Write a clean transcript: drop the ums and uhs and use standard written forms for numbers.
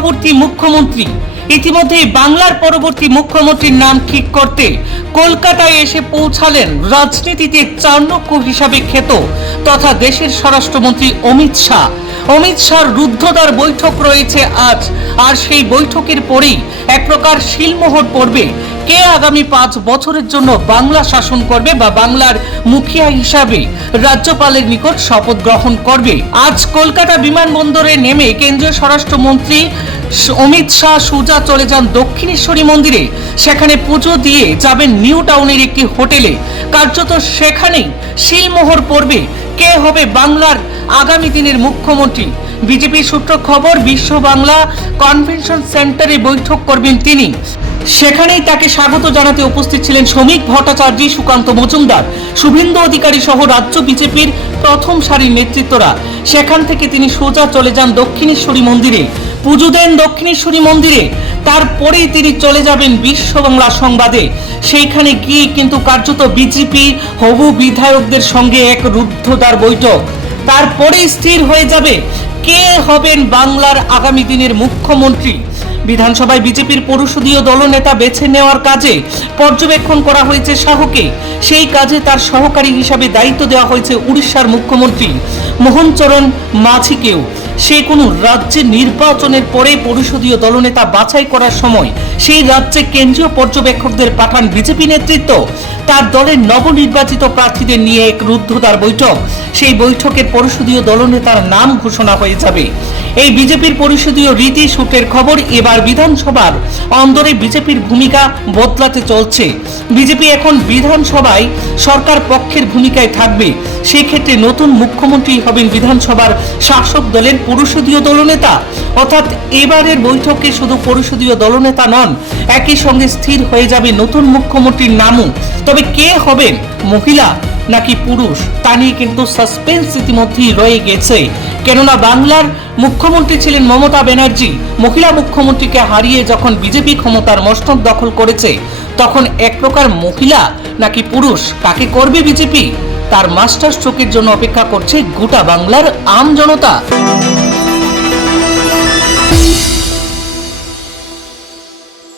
পরবর্তী মুখ্যমন্ত্রী। ইতিমধ্যেই বাংলার পরবর্তী মুখ্যমন্ত্রীর নাম ঠিক করতে কলকাতায় এসে পৌঁছালেন রাজনীতিতে চাণক্য হিসাবে খ্যাত তথা দেশের স্বরাষ্ট্রমন্ত্রী অমিত শাহ। অমিত শাহর রুদ্ধদ্বার বৈঠক রয়েছে আজ, আর সেই বৈঠকের পরেই এক প্রকার শিলমোহর পড়বে কে আগামী 5 বছরের জন্য বাংলা শাসন করবে বা বাংলার মুখিয়া হিসাবে রাজ্যপালের নিকট শপথ গ্রহণ করবে। আজ কলকাতা বিমানবন্দরে নেমে কেন্দ্রীয় স্বরাষ্ট্রমন্ত্রী অমিত শাহ সোজা চলে যান দক্ষিণেশ্বরী মন্দিরে। সেখানে পুজো দিয়ে যাবেন নিউ টাউনের একটি হোটেলে। কার্যত সেখানেই শিলমোহর পড়বে কে হবে বাংলার আগামী দিনের মুখ্যমন্ত্রী। বিজেপি সূত্র খবর, বিশ্ব বাংলা কনভেনশন সেন্টারে বৈঠক করবেন তিনি। সেখানেই তাকে স্বাগত জানাতে উপস্থিত ছিলেন শ্রমিক ভট্টাচার্য, সুকান্ত মজুমদার, শুভেন্দু অধিকারী সহ রাজ্য বিজেপির প্রথম সারির নেতৃত্বরা। সেখান থেকে তিনি সোজা চলে যান দক্ষিণেশ্বরী মন্দিরে, পুজো দেন দক্ষিণেশ্বরী মন্দিরে। তারপরেই তিনি চলে যাবেন বিশ্ব বাংলা সংবাদে। সেইখানে গিয়ে কিন্তু কার্যত বিজেপি হবু বিধায়কদের সঙ্গে এক রুদ্ধদ্বার বৈঠক। তারপরেই স্থির হয়ে যাবে কে হবেন বাংলার আগামী দিনের মুখ্যমন্ত্রী। বিধানসভায় বিজেপির পরিষদীয় দলনেতা বেছে নেওয়ার কাজে পর্যবেক্ষণ করা হয়েছে শাহকে। সেই কাজে তার সহকারী হিসাবে দায়িত্ব দেওয়া হয়েছে উড়িষ্যার মুখ্যমন্ত্রী মোহন চরণ মাঝিকেও। সে কোনো রাজ্যে নির্বাচনের পরে পরিষদীয় দলনেতা বাছাই করার সময় সেই রাজ্যে কেন্দ্রীয় পর্যবেক্ষকদের পাঠান বিজেপি নেতৃত্ব। তার দলের নবনির্বাচিত প্রার্থীদের নিয়ে এক রুদ্ধদ্বার বৈঠক। সেই বৈঠকের পরিষদীয় দলনেতার নাম ঘোষণা হয়ে যাবে। এই বিজেপির পরিষদীয় রীতি সূত্রের খবর, এবার বিধানসভার অন্দরে বিজেপির ভূমিকা বদলাতে চলছে। বিজেপি এখন বিধানসভায় সরকার পক্ষের ভূমিকায় থাকবে। সেই ক্ষেত্রে নতুন মুখ্যমন্ত্রী হবেন বিধানসভার শাসক দলের পরিষদীয় দলনেতা। অর্থাৎ এবারের বৈঠকে শুধু পরিষদীয় দলনেতা নন, একই সঙ্গে স্থির হয়ে যাবে নতুন মুখ্যমন্ত্রীর নামও। তবে কে হবেন, মহিলা নাকি পুরুষ, তা নিয়ে কিন্তু সাসপেন্স ইতিমধ্যেই রয়ে গেছে। কেননা বাংলার মুখ্যমন্ত্রী ছিলেন মমতা ব্যানার্জি। মহিলা মুখ্যমন্ত্রীকে হারিয়ে যখন বিজেপি ক্ষমতার মসনদ দখল করেছে, তখন এক প্রকার মহিলা নাকি পুরুষ কাকে করবে বিজেপি, তার মাস্টার স্ট্রোকের জন্য অপেক্ষা করছে গোটা বাংলার আম জনতা।